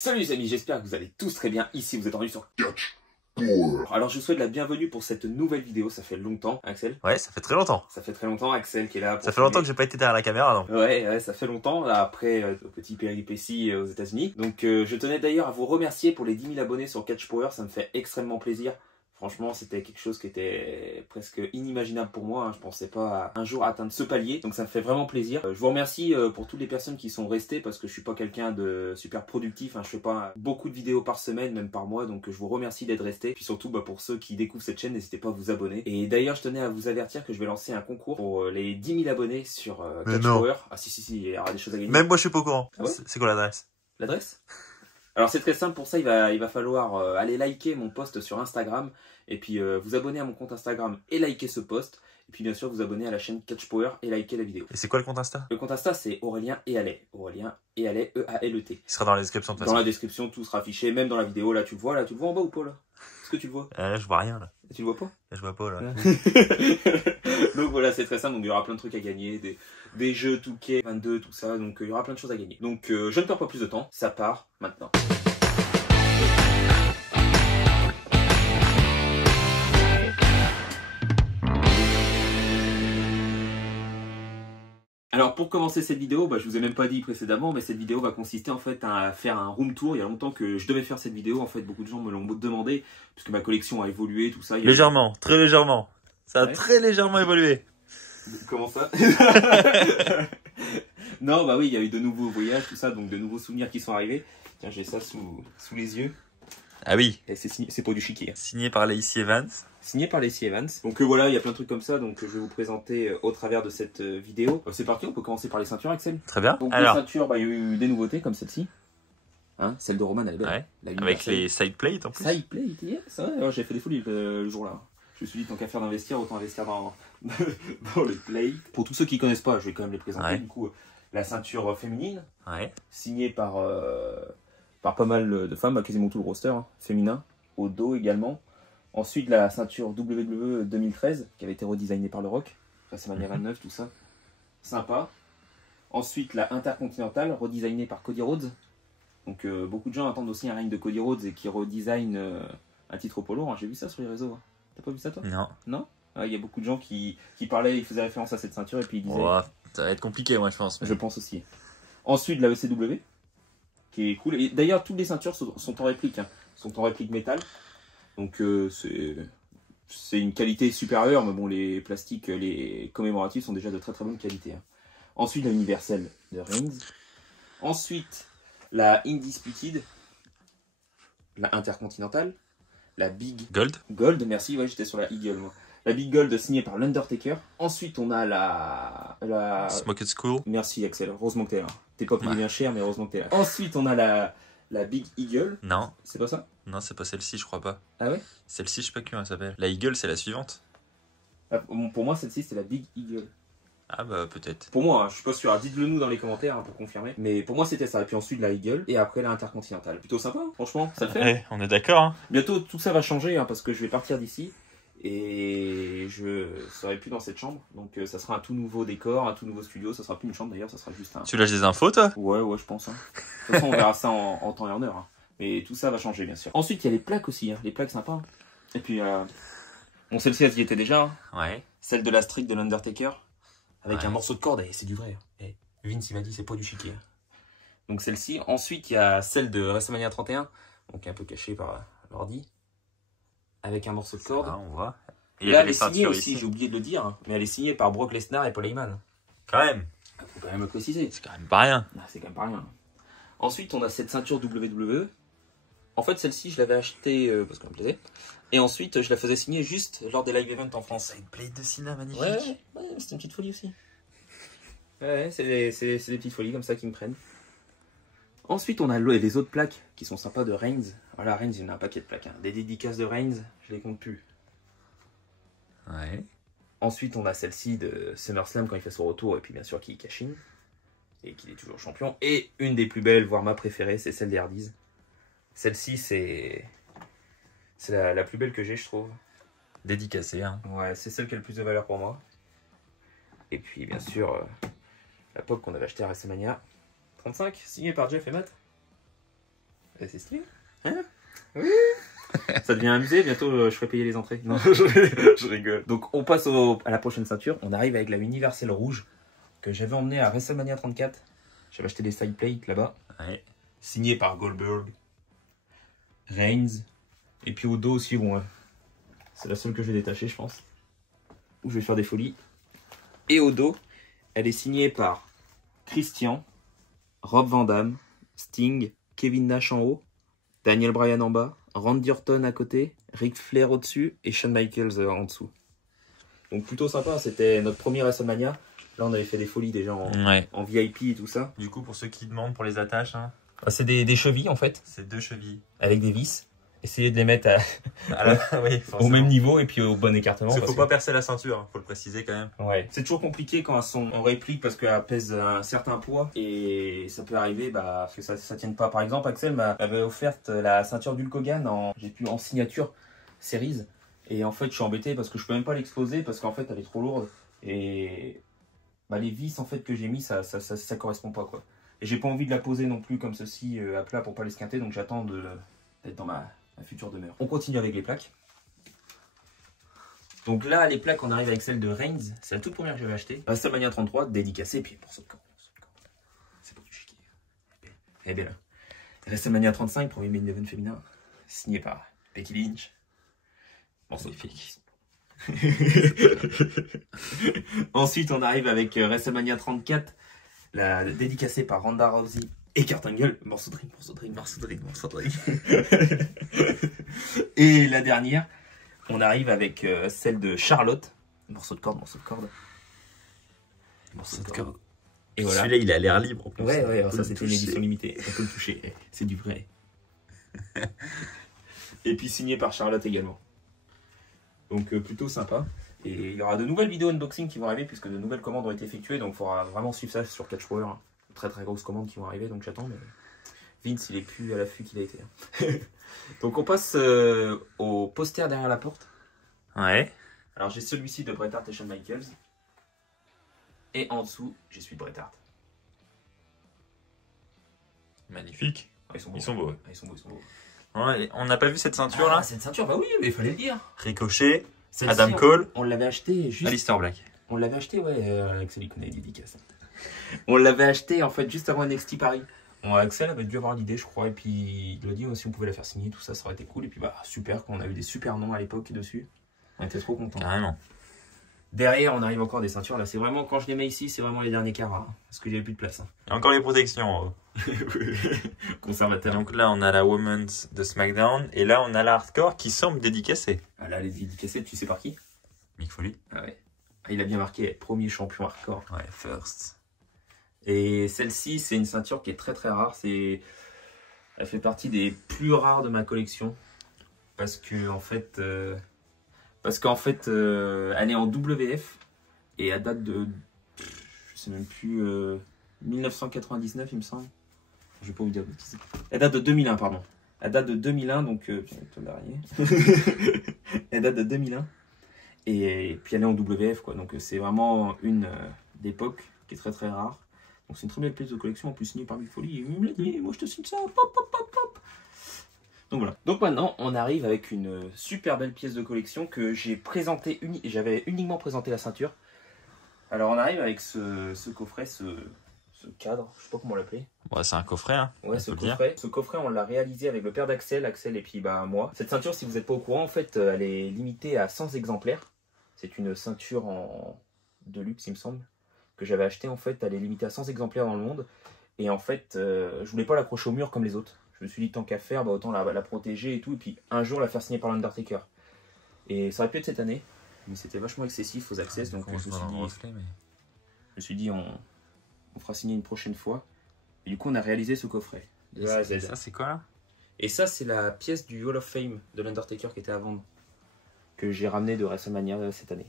Salut les amis, j'espère que vous allez tous très bien. Ici, vous êtes rendu sur Catch Power. Alors, je vous souhaite la bienvenue pour cette nouvelle vidéo. Ça fait longtemps, Axel. Ouais, ça fait très longtemps. Ça fait très longtemps, Axel qui est là. Pour ça fait longtemps que j'ai pas été derrière la caméra, non? Ouais, ça fait longtemps, là, après petit péripéties aux États-Unis. Donc, je tenais d'ailleurs à vous remercier pour les 10 000 abonnés sur Catch Power. Ça me fait extrêmement plaisir. Franchement, c'était quelque chose qui était presque inimaginable pour moi. Je pensais pas un jour atteindre ce palier. Donc ça me fait vraiment plaisir. Je vous remercie pour toutes les personnes qui sont restées parce que je suis pas quelqu'un de super productif. Je fais pas beaucoup de vidéos par semaine, même par mois. Donc je vous remercie d'être restés. Puis surtout pour ceux qui découvrent cette chaîne, n'hésitez pas à vous abonner. Et d'ailleurs, je tenais à vous avertir que je vais lancer un concours pour les 10 000 abonnés sur Catch Power. Ah si, il y aura des choses à gagner. Même moi je suis pas au courant. Ah ouais, c'est quoi l'adresse? L'adresse? Alors c'est très simple, pour ça il va falloir aller liker mon post sur Instagram et puis vous abonner à mon compte Instagram et liker ce post. Et puis bien sûr vous abonner à la chaîne Catch Power et liker la vidéo. Et c'est quoi le compte Insta? Le compte Insta c'est Aurélien et Alet. Aurélien et Alet, E-A-L-E-T. Il sera dans la description de toute façon. Dans la description tout sera affiché, même dans la vidéo. Là tu le vois en bas ou pas là? Est-ce que tu le vois? Je vois rien là. Tu le vois pas? Je vois pas là. Donc voilà, c'est très simple, donc il y aura plein de trucs à gagner, des jeux 2K22, tout ça, donc il y aura plein de choses à gagner. Donc je ne perds pas plus de temps, ça part maintenant. Alors pour commencer cette vidéo, je vous ai même pas dit précédemment, mais cette vidéo va consister en fait à faire un room tour. Il y a longtemps que je devais faire cette vidéo, en fait beaucoup de gens me l'ont demandé, puisque ma collection a évolué, tout ça. Légèrement, très légèrement. Ça a très légèrement évolué. Comment ça? Non, oui, il y a eu de nouveaux voyages, tout ça, donc de nouveaux souvenirs qui sont arrivés. Tiens, j'ai ça sous les yeux. Ah oui. Et c'est pas du chiquier. Signé par Lacey Evans. Signé par Lacey Evans. Donc voilà, il y a plein de trucs comme ça, donc je vais vous présenter au travers de cette vidéo. C'est parti, on peut commencer par les ceintures, Axel. Très bien. Donc alors, les ceintures, il y a eu des nouveautés comme celle-ci. Celle de Roman, elle est belle. Ouais. Avec les side plates en plus. Side plate, yes. Ouais, j'ai fait des folies le jour-là. Je me suis dit, tant qu'à faire d'investir, autant investir dans les plates. Pour tous ceux qui connaissent pas, je vais quand même les présenter. Ouais. Du coup, la ceinture féminine, Ouais. signée par pas mal de femmes, quasiment tout le roster féminin, au dos également. Ensuite, la ceinture WWE 2013, qui avait été redesignée par le Rock, WrestleMania 29, tout ça. Sympa. Ensuite, la Intercontinentale, redesignée par Cody Rhodes. Donc, beaucoup de gens attendent aussi un règne de Cody Rhodes et qui redesign un titre au polo. J'ai vu ça sur les réseaux. T'as pas vu ça, toi? Non. Non? Il y a beaucoup de gens qui parlaient, ils faisaient référence à cette ceinture et puis ils disaient... Oh, ça va être compliqué, moi, je pense. Mais... Je pense aussi. Ensuite, la ECW, qui est cool. Et d'ailleurs, toutes les ceintures sont en réplique. Sont en réplique métal. Donc, c'est une qualité supérieure. Mais bon, les plastiques, les commémoratifs sont déjà de très très bonne qualité. Ensuite, la universelle de Reigns. Ensuite, la Indisputed. La Intercontinentale. La Big Gold, merci, ouais, j'étais sur la Eagle, moi. La Big Gold signée par l'Undertaker. Ensuite, on a la... Smoked Skull. Merci, Axel, heureusement que t'es là. T'es pas payé bien cher, mais heureusement que t'es là. Ensuite, on a la Big Eagle. Non. C'est pas ça? Non, c'est pas celle-ci, je crois pas. Ah ouais? Celle-ci, je sais pas comment elle s'appelle. La Eagle, c'est la suivante. Pour moi, celle-ci, c'était la Big Eagle. Ah peut-être. Pour moi, je suis pas sûr. Dites-le nous dans les commentaires pour confirmer. Mais pour moi, c'était ça. Et puis ensuite, la Eagle. Et après, la Intercontinentale. Plutôt sympa, franchement. Ça le fait. Ouais, on est d'accord. Bientôt, tout ça va changer parce que je vais partir d'ici. Et je serai plus dans cette chambre. Donc, ça sera un tout nouveau décor, un tout nouveau studio. Ça sera plus une chambre d'ailleurs. Ça sera juste un... Tu lâches des infos, toi? Ouais, je pense. De toute façon, on verra ça en temps et en heure. Mais tout ça va changer, bien sûr. Ensuite, il y a les plaques aussi. Les plaques sympas. Et puis, bon, celle-ci, elle y était déjà. Ouais. Celle de la streak de l'Undertaker. Avec un morceau de corde, et c'est du vrai. Vince, il m'a dit, c'est pas du chiquier. Donc celle-ci. Ensuite, il y a celle de WrestleMania 31, donc un peu cachée par l'ordi, avec un morceau de corde. On voit. Et là, elle est signée aussi, j'ai oublié de le dire, mais elle est signée par Brock Lesnar et Paul Heyman. Quand même. Faut quand même le préciser. C'est quand même pas rien. C'est quand même pas rien. Ensuite, on a cette ceinture WWE. En fait, celle-ci, je l'avais achetée parce qu'elle me plaisait. Et ensuite, je la faisais signer juste lors des live events en France. Une plate de Cena magnifique. Ouais, c'est une petite folie aussi. Ouais, c'est des petites folies comme ça qui me prennent. Ensuite, on a les autres plaques qui sont sympas de Reigns. Voilà, Reigns, il y en a un paquet de plaques. Des dédicaces de Reigns, je les compte plus. Ouais. Ensuite, on a celle-ci de SummerSlam quand il fait son retour et puis bien sûr qui cash in. Et qu'il est toujours champion. Et une des plus belles, voire ma préférée, c'est celle des Hardys. Celle-ci, c'est la plus belle que j'ai, je trouve. Dédicacée, Ouais, c'est celle qui a le plus de valeur pour moi. Et puis, bien sûr, la pop qu'on avait achetée à WrestleMania 35, signée par Jeff et Matt. C'est stylé. Hein? Oui. Ça devient un musée, bientôt je ferai payer les entrées. Non, je rigole. Donc on passe à la prochaine ceinture. On arrive avec la Universelle rouge que j'avais emmenée à WrestleMania 34. J'avais acheté des side plates là-bas. Ouais. Signé par Goldberg, Reigns. Et puis au dos aussi, bon, c'est la seule que je vais détacher, je pense. Où je vais faire des folies. Et au dos, elle est signée par Christian, Rob Van Dam, Sting, Kevin Nash en haut, Daniel Bryan en bas, Randy Orton à côté, Ric Flair au-dessus et Shawn Michaels en dessous. Donc plutôt sympa, c'était notre premier WrestleMania. Là on avait fait des folies déjà en VIP et tout ça. Du coup, pour ceux qui demandent pour les attaches, hein, C'est des chevilles en fait, c'est 2 chevilles. avec des vis. Essayez de les mettre Oui, au même niveau et puis au bon écartement. Parce qu'il faut pas percer la ceinture, faut le préciser quand même. Ouais. C'est toujours compliqué quand elles sont en réplique parce qu'elles pèsent un certain poids et ça peut arriver que ça tienne pas. Par exemple, Axel m'avait offert la ceinture d'Hulk Hogan en signature series et en fait je suis embêté parce que je peux même pas l'exposer parce qu'en fait elle est trop lourde et les vis en fait que j'ai mis ça correspond pas quoi. Et j'ai pas envie de la poser non plus comme ceci à plat pour pas l'esquinter, donc j'attends d'être dans ma future demeure. On continue avec les plaques. Donc là, les plaques, on arrive avec celle de Reigns. C'est la toute première que j'avais achetée. WrestleMania 33, dédicacée, puis morceau de corde. C'est pour du chiquet. Elle est belle. WrestleMania 35, premier main event féminin, signé par Becky Lynch. Morceau de fixe. Ensuite, on arrive avec WrestleMania 34, la dédicacée par Ronda Rousey et Kurt Angle. Morceau de ring, morceau de ring, morceau de ring, morceau de ring. Et la dernière, on arrive avec celle de Charlotte. Morceau de corde, morceau de corde. Morceau de corde. Et voilà. Celui-là, il a l'air libre. En plus. Ouais, ça c'était une édition limitée. On peut le toucher. C'est du vrai. Et puis signé par Charlotte également. Donc plutôt sympa. Et il y aura de nouvelles vidéos unboxing qui vont arriver puisque de nouvelles commandes ont été effectuées. Donc il faudra vraiment suivre ça sur Catch Power. Très très grosses commandes qui vont arriver. Donc j'attends. Mais Vince, il est plus à l'affût qu'il a été. Donc on passe au poster derrière la porte. Ouais. Alors j'ai celui-ci de Bret Hart et Shawn Michaels. Et en dessous, j'ai celui de Bret Hart. Magnifique. Ah, ils sont beaux. Ils sont beaux. Ah, ils sont beaux. Ouais, on n'a pas vu cette ceinture là. Cette ceinture, bah oui, mais il fallait le dire. Ricochet, Celle-ci, Adam Cole, on l'avait acheté juste. Alistair Black. On l'avait acheté, ouais, Axel il connaît les dédicaces. On l'avait acheté en fait juste avant NXT Paris. Axel avait dû avoir l'idée, je crois, et puis il a dit si on pouvait la faire signer, tout ça, ça aurait été cool. Et puis super, on a eu des super noms à l'époque dessus. On était trop contents. Carrément. Derrière, on arrive encore des ceintures. Là, c'est vraiment, quand je les mets ici, c'est vraiment les derniers carats. Parce qu'il n'y avait plus de place. Il y a encore les protections. Conservateur. Donc là, on a la Women's de SmackDown. Et là, on a la Hardcore qui semble dédicacée. Ah là, les dédicacées, tu sais par qui? Mick Foley. Ah ouais. Il a bien marqué premier champion hardcore. Ouais, first. Et celle-ci, c'est une ceinture qui est très très rare. Elle fait partie des plus rares de ma collection. Parce qu'en fait, elle est en WF. Et elle date de, je sais même plus, 1999 il me semble. Je vais pas vous dire de bêtises. Elle date de 2001, pardon. Elle date de 2001, donc... elle date de 2001. Et puis elle est en WF, quoi. Donc c'est vraiment une d'époque qui est très très rare. Donc c'est une très belle pièce de collection, en plus signée par Mick Foley. Il me l'a dit, moi je te signe ça. Pop, pop, pop, pop. Donc voilà. Donc maintenant, on arrive avec une super belle pièce de collection que j'ai présentée. J'avais uniquement présenté la ceinture. Alors on arrive avec ce coffret, ce cadre, je sais pas comment l'appeler. Ouais, c'est un coffret, hein. Ouais, ce coffret, on l'a réalisé avec le père d'Axel, et puis moi. Cette ceinture, si vous n'êtes pas au courant, en fait, elle est limitée à 100 exemplaires. C'est une ceinture en deluxe, il me semble, que j'avais acheté en fait. Elle est limitée à 100 exemplaires dans le monde. Et en fait, je voulais pas l'accrocher au mur comme les autres. Je me suis dit, tant qu'à faire, autant la protéger et tout. Et puis un jour, la faire signer par l'Undertaker. Et ça aurait pu être cette année, mais c'était vachement excessif aux accès. Donc je me suis dit, on fera signer une prochaine fois. Et du coup, on a réalisé ce coffret. Et ça, c'est quoi là? Et ça, c'est la pièce du Hall of Fame de l'Undertaker qui était à vendre, que j'ai ramené de WrestleMania cette année.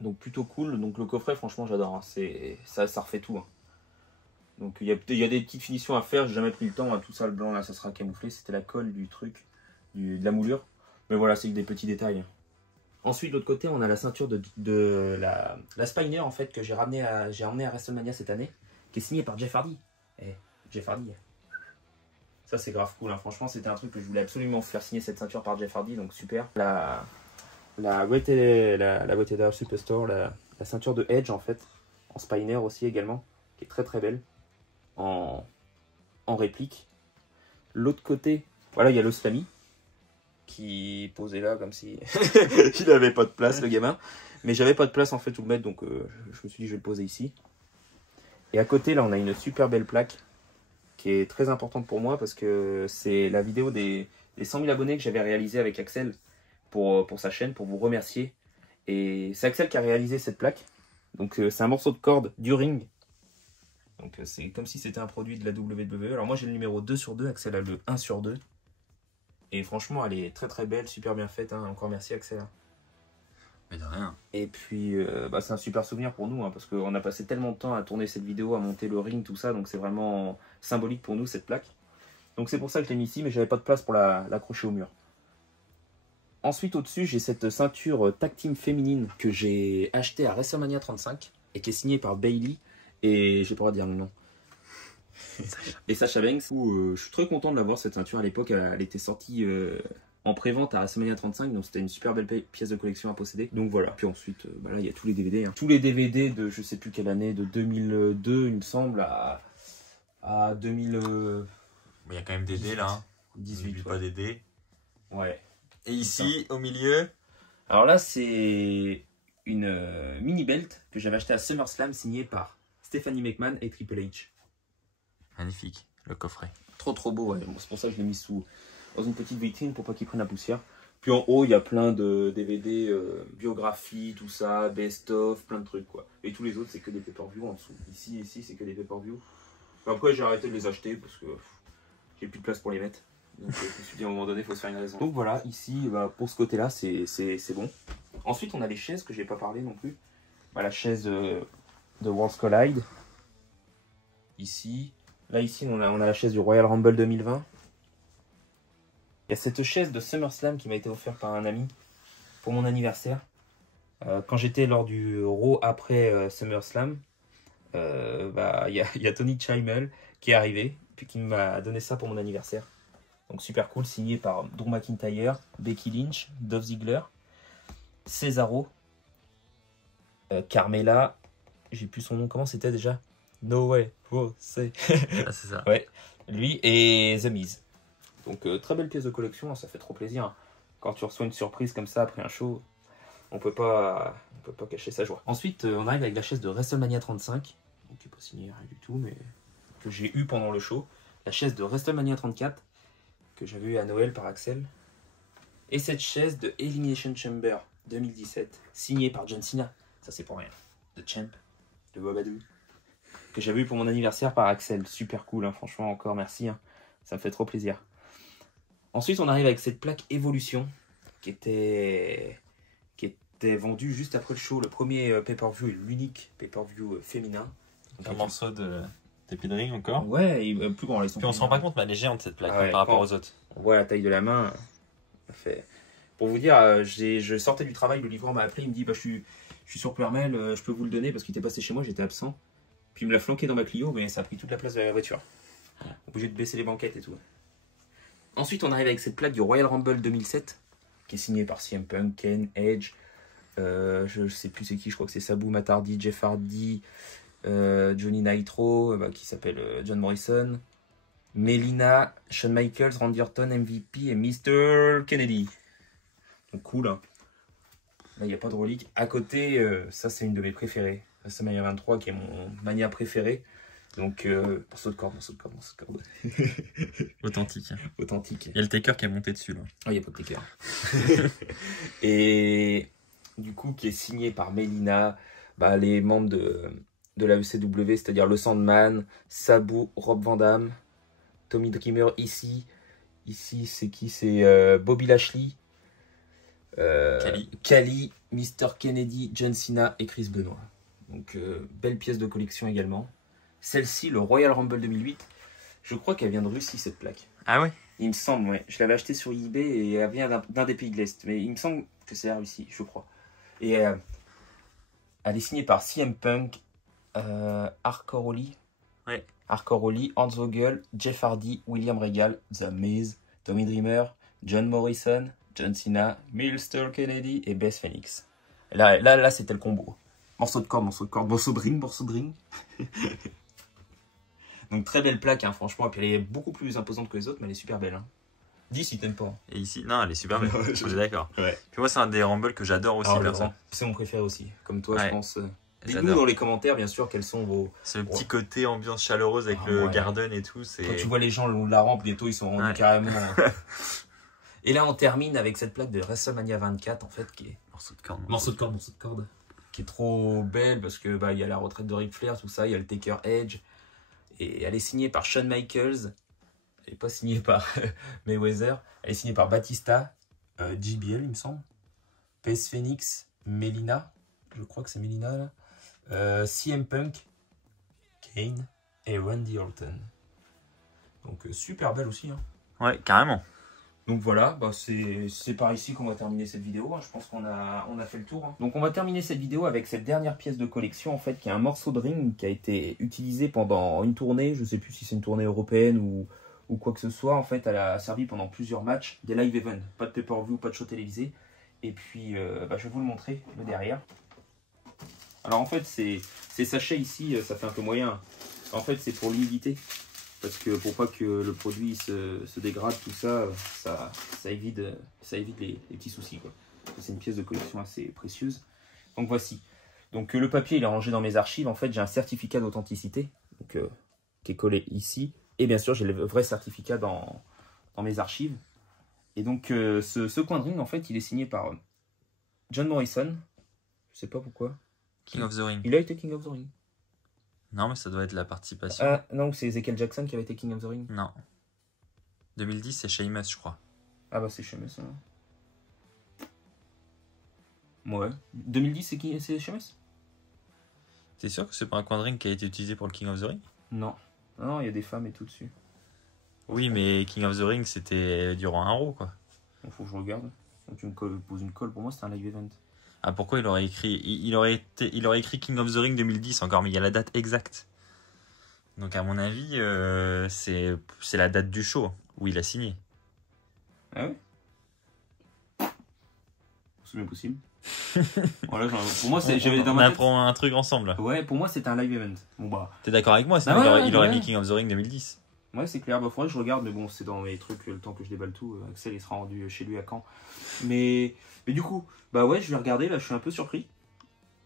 Donc plutôt cool. Donc le coffret, franchement, j'adore. Hein. Ça refait tout. Hein. Donc il y a des petites finitions à faire. J'ai jamais pris le temps. Hein. Tout ça, le blanc, là, ça sera camouflé. C'était la colle du truc, de la moulure. Mais voilà, c'est des petits détails. Ensuite, de l'autre côté, on a la ceinture de la Spiner, en fait, que j'ai emmené à WrestleMania cette année, qui est signée par Jeff Hardy. Jeff Hardy. Ça c'est grave cool, hein. Franchement c'était un truc que je voulais absolument faire signer cette ceinture par Jeff Hardy, donc super. La Rated Superstore, la ceinture de Edge en fait, en Spiner aussi également, qui est très très belle, en réplique. L'autre côté, voilà, il y a l'Oslami, qui posait là comme si il n'avait pas de place le gamin. Mais j'avais pas de place en fait où le mettre, donc je me suis dit je vais le poser ici. Et à côté là on a une super belle plaque qui est très importante pour moi parce que c'est la vidéo des 100 000 abonnés que j'avais réalisé avec Axel pour sa chaîne, pour vous remercier. Et c'est Axel qui a réalisé cette plaque. Donc c'est un morceau de corde du ring. Donc c'est comme si c'était un produit de la WWE. Alors moi j'ai le numéro 2/2, Axel a le 1/2. Et franchement elle est très très belle, super bien faite, hein. Encore merci Axel. Mais de rien. Et puis c'est un super souvenir pour nous, hein, parce qu'on a passé tellement de temps à tourner cette vidéo, à monter le ring, tout ça. Donc c'est vraiment symbolique pour nous cette plaque. Donc c'est pour ça que je l'ai mis ici, mais j'avais pas de place pour l'accrocher au mur. Ensuite au-dessus j'ai cette ceinture tag team féminine que j'ai achetée à WrestleMania 35 et qui est signée par Bayley et j'ai pas le droit de dire le nom. Et Sasha Banks. Je suis très content de l'avoir cette ceinture. À l'époque elle était sortie en pré-vente à WrestleMania 35, donc c'était une super belle pièce de collection à posséder. Donc voilà. Puis ensuite là il y a tous les DVD, hein. Tous les DVD de je sais plus quelle année, de 2002 il me semble à 2000. Il y a quand même des dés là. Hein. 18. N'oublie pas des dés. Ouais. Et ici, au milieu. Alors là, c'est une mini belt que j'avais achetée à SummerSlam signée par Stephanie McMahon et Triple H. Magnifique, le coffret. Trop trop beau, ouais. Bon, c'est pour ça que je l'ai mis dans une petite vitrine pour pas qu'il prenne la poussière. Puis en haut, il y a plein de DVD, biographies, tout ça, best-of, plein de trucs quoi. Et tous les autres, c'est que des pay-per-view en dessous. Ici, c'est que des pay-per-view. Après, j'ai arrêté de les acheter parce que j'ai plus de place pour les mettre. Donc je me suis dit à un moment donné, il faut se faire une raison. Donc voilà, ici, pour ce côté-là, c'est bon. Ensuite, on a les chaises que j'ai pas parlé non plus. La chaise de Worlds Collide. Ici. Là, ici, on a la chaise du Royal Rumble 2020. Il y a cette chaise de SummerSlam qui m'a été offerte par un ami pour mon anniversaire. Quand j'étais lors du Raw après SummerSlam, il y a Tony Chimel qui est arrivé, puis qui m'a donné ça pour mon anniversaire. Donc super cool, signé par Drew McIntyre, Becky Lynch, Dolph Ziggler, Cesaro, Carmella, j'ai plus son nom, comment c'était déjà? No way, oh, c'est... Ah, c'est ça. Ouais, lui et The Miz. Donc très belle pièce de collection, hein, ça fait trop plaisir. Quand tu reçois une surprise comme ça après un show, on peut pas cacher sa joie. Ensuite, on arrive avec la chaise de WrestleMania 35, donc qui n'est pas signée rien du tout, mais que j'ai eu pendant le show. La chaise de WrestleMania 34, que j'avais eu à Noël par Axel. Et cette chaise de Elimination Chamber 2017, signée par John Cena, ça c'est pour rien, The Champ, de Bobadou, que j'avais eu pour mon anniversaire par Axel. Super cool, hein, franchement, encore merci, hein. Ça me fait trop plaisir. Ensuite, on arrive avec cette plaque Evolution, qui était vendue juste après le show, le premier pay-per-view et l'unique pay-per-view féminin. Donc un morceau de ring encore. Ouais, et, plus grand. Puis on se rend pas compte, mais elle est géante cette plaque, Ah ouais, par rapport aux autres. On voit la taille de la main. Fait... Pour vous dire, je sortais du travail, le livreur m'a appelé, il me dit bah, je suis sur Ploermel, je peux vous le donner parce qu'il était passé chez moi, j'étais absent. Puis il me l'a flanqué dans ma Clio, mais ça a pris toute la place de la voiture. Obligé de baisser les banquettes et tout. Ensuite, on arrive avec cette plaque du Royal Rumble 2007, qui est signée par CM Punk, Ken, Edge, je sais plus c'est qui, je crois que c'est Sabu Matardi, Jeff Hardy, Johnny Nitro, qui s'appelle John Morrison, Melina, Shawn Michaels, Randy Orton, MVP et Mr. Kennedy. Donc cool, hein. Là, il n'y a pas de relique. À côté, ça c'est une de mes préférées. C'est Mania 23 qui est mon mania préféré. Donc, morceau de corde. Authentique. Authentique. Il y a le taker qui est monté dessus là. Ah, il n'y a pas de taker. Et du coup, qui est signé par Melina, les membres de la ECW, c'est-à-dire le Sandman, Sabu, Rob Van Dam, Tommy Dreamer ici. Ici, c'est qui? C'est Bobby Lashley, Kali, Mr. Kennedy, John Cena et Chris Benoit. Donc, belle pièce de collection également. Celle-ci, le Royal Rumble 2008, je crois qu'elle vient de Russie, cette plaque. Ah ouais? Il me semble, ouais. Je l'avais achetée sur eBay et elle vient d'un des pays de l'Est. Mais il me semble que c'est la Russie, je crois. Et elle est signée par CM Punk, Hardcore Holly. Ouais. Hardcore Holly, Hans Vogel, Jeff Hardy, William Regal, The Miz, Tommy Dreamer, John Morrison, John Cena, Mr. Kennedy et Beth Phoenix. Là c'était le combo. Morceau de corde, morceau de ring. Donc très belle plaque, hein, franchement. Et puis elle est beaucoup plus imposante que les autres, mais elle est super belle. Hein. Dis si t'aimes pas. Et ici, non, elle est super belle. Je suis d'accord. Ouais. Puis moi, c'est un des Rumble que j'adore aussi. C'est mon préféré aussi. Comme toi, ouais. je pense. Dites-nous dans les commentaires, bien sûr, quels sont vos... C'est le petit côté ambiance chaleureuse avec le garden et tout. Quand tu vois les gens le long de la rampe, bientôt, ils sont rendus carrément... Et là, on termine avec cette plaque de WrestleMania 24, en fait, qui est... Morceau de corde. Qui est trop belle, parce que il y a la retraite de Ric Flair, tout ça, il y a le Taker Edge. Et elle est signée par Shawn Michaels. Elle n'est pas signée par Mayweather. Elle est signée par Batista, JBL, il me semble. Beth Phoenix, Melina. Je crois que c'est Melina, là. CM Punk, Kane et Randy Orton. Donc super belle aussi. Hein. Ouais, carrément. Donc voilà, c'est par ici qu'on va terminer cette vidéo. Hein. Je pense qu'on a fait le tour. Hein. Donc on va terminer cette vidéo avec cette dernière pièce de collection, en fait, qui est un morceau de ring qui a été utilisé pendant une tournée. Je ne sais plus si c'est une tournée européenne ou quoi que ce soit. En fait, elle a servi pendant plusieurs matchs, des live events. Pas de pay-per-view, pas de show télévisé. Et puis, je vais vous le montrer, le derrière. Alors en fait, ces sachets ici, ça fait un peu moyen. En fait, c'est pour l'humidité. Parce que pour pas que le produit se dégrade, tout ça, ça évite les petits soucis. C'est une pièce de collection assez précieuse. Donc voici. Donc le papier, il est rangé dans mes archives. En fait, j'ai un certificat d'authenticité qui est collé ici. Et bien sûr, j'ai le vrai certificat dans mes archives. Et donc ce coin de ring, en fait, il est signé par John Morrison. Je sais pas pourquoi. King of the Ring. Il a été King of the Ring. Non, mais ça doit être la participation. Ah, non, c'est Ezekiel Jackson qui avait été King of the Ring. Non. 2010, c'est Sheamus, je crois. Ah bah c'est Sheamus. Hein. Ouais. 2010, c'est Sheamus. T'es sûr que c'est pas un coin de ring qui a été utilisé pour le King of the Ring? Non. Non, il y a des femmes et tout dessus. Oui, mais King of the Ring, c'était durant un Raw, quoi. Il faut que je regarde. Donc tu me poses une colle. Pour moi, c'était un live event. Ah, pourquoi il aurait écrit il aurait écrit King of the Ring 2010 encore, mais il y a la date exacte. Donc à mon avis, c'est la date du show où il a signé. Ah ouais? C'est bien possible. Voilà, pour moi, j'avais dans ma tête. On apprend un truc ensemble. Là. Ouais, pour moi, c'était un live event. Bon bah. T'es d'accord avec moi? Sinon, il aurait mis King of the Ring 2010. Ouais, c'est clair. Bah, faudrait que je regarde, mais bon, c'est dans mes trucs, le temps que je déballe tout. Axel, il sera rendu chez lui à Caen. Mais du coup, bah ouais, je vais regarder. Là, je suis un peu surpris.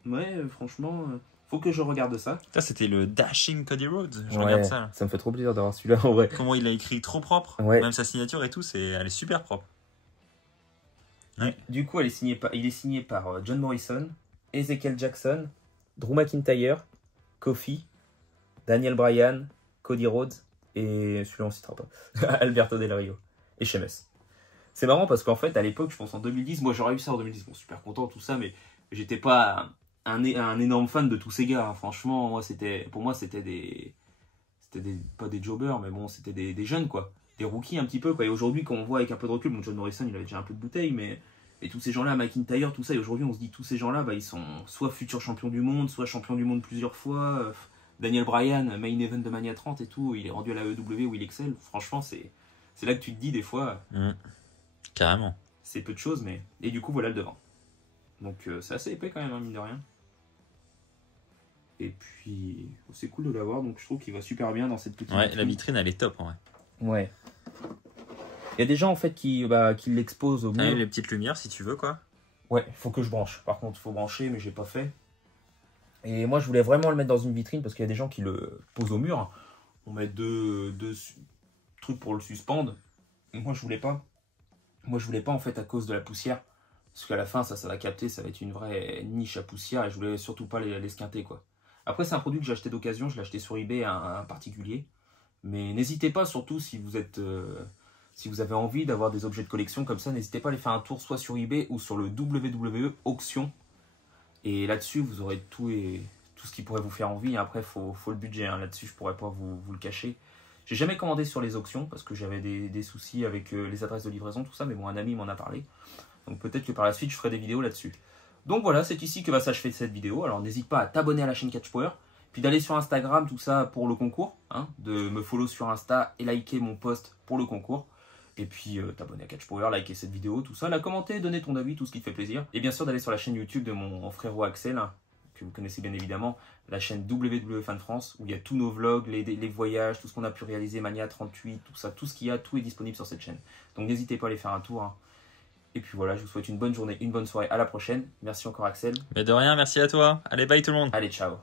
Ouais, franchement, faut que je regarde ça. Ça, c'était le Dashing Cody Rhodes. Je regarde ça. Là. Ça me fait trop plaisir d'avoir celui-là en vrai. Comment il a écrit, trop propre. Ouais. Même sa signature et tout, elle est super propre. Ouais. Du coup, il est signé par John Morrison, Ezekiel Jackson, Drew McIntyre, Kofi, Daniel Bryan, Cody Rhodes et celui-là on ne citera pas, Alberto Del Rio et Sheamus. C'est marrant parce qu'en fait, à l'époque, je pense en 2010, moi j'aurais eu ça en 2010, bon, super content, tout ça, mais j'étais pas un énorme fan de tous ces gars. Hein. Franchement, pour moi, c'était pas des jobbers, mais bon, c'était des jeunes, quoi. Des rookies un petit peu, quoi. Et aujourd'hui, quand on voit avec un peu de recul, bon, John Morrison, il avait déjà un peu de bouteille, mais tous ces gens-là, McIntyre, tout ça, et aujourd'hui, on se dit, tous ces gens-là, ils sont soit futurs champions du monde, soit champions du monde plusieurs fois. Daniel Bryan, main event de Mania 30 et tout, il est rendu à la EW où il excelle. Franchement, c'est là que tu te dis, des fois... Carrément. C'est peu de choses, mais... Et du coup, voilà le devant. Donc, c'est assez épais quand même, hein, mine de rien. Et puis, c'est cool de l'avoir, donc je trouve qu'il va super bien dans cette petite vitrine. Ouais, la vitrine, elle est top, en vrai. Ouais. Il y a des gens, en fait, qui l'exposent au mur. Les petites lumières, si tu veux, quoi. Ouais, il faut que je branche. Par contre, il faut brancher, mais j'ai pas fait. Et moi, je voulais vraiment le mettre dans une vitrine, parce qu'il y a des gens qui le posent au mur. On met deux trucs pour le suspendre. Et moi, je voulais pas. Moi, je voulais pas, en fait, à cause de la poussière. Parce qu'à la fin, ça va capter, ça va être une vraie niche à poussière, et je voulais surtout pas l'esquinter, quoi. Après, c'est un produit que j'ai acheté d'occasion, je l'ai acheté sur eBay à un particulier. Mais n'hésitez pas, surtout si vous avez envie d'avoir des objets de collection comme ça, n'hésitez pas à aller faire un tour soit sur eBay ou sur le WWE Auction. Et là-dessus, vous aurez tout ce qui pourrait vous faire envie. Et après, faut le budget. Hein. Là-dessus, je pourrais pas vous le cacher. J'ai jamais commandé sur les auctions parce que j'avais des soucis avec les adresses de livraison, tout ça. Mais bon, un ami m'en a parlé. Donc peut-être que par la suite, je ferai des vidéos là-dessus. Donc voilà, c'est ici que va s'achever cette vidéo. Alors n'hésite pas à t'abonner à la chaîne Catch Power. Puis d'aller sur Instagram, tout ça pour le concours, hein, de me follow sur Insta et liker mon post pour le concours. Et puis t'abonner à Catch Power, liker cette vidéo, tout ça, la commenter, donner ton avis, tout ce qui te fait plaisir. Et bien sûr d'aller sur la chaîne YouTube de mon frérot Axel, hein, que vous connaissez bien évidemment, la chaîne WWE Fan France, où il y a tous nos vlogs, les voyages, tout ce qu'on a pu réaliser, Mania 38, tout ça, tout ce qu'il y a, tout est disponible sur cette chaîne. Donc n'hésitez pas à aller faire un tour. Hein. Et puis voilà, je vous souhaite une bonne journée, une bonne soirée, à la prochaine. Merci encore Axel. Mais de rien, merci à toi. Allez, bye tout le monde. Allez, ciao.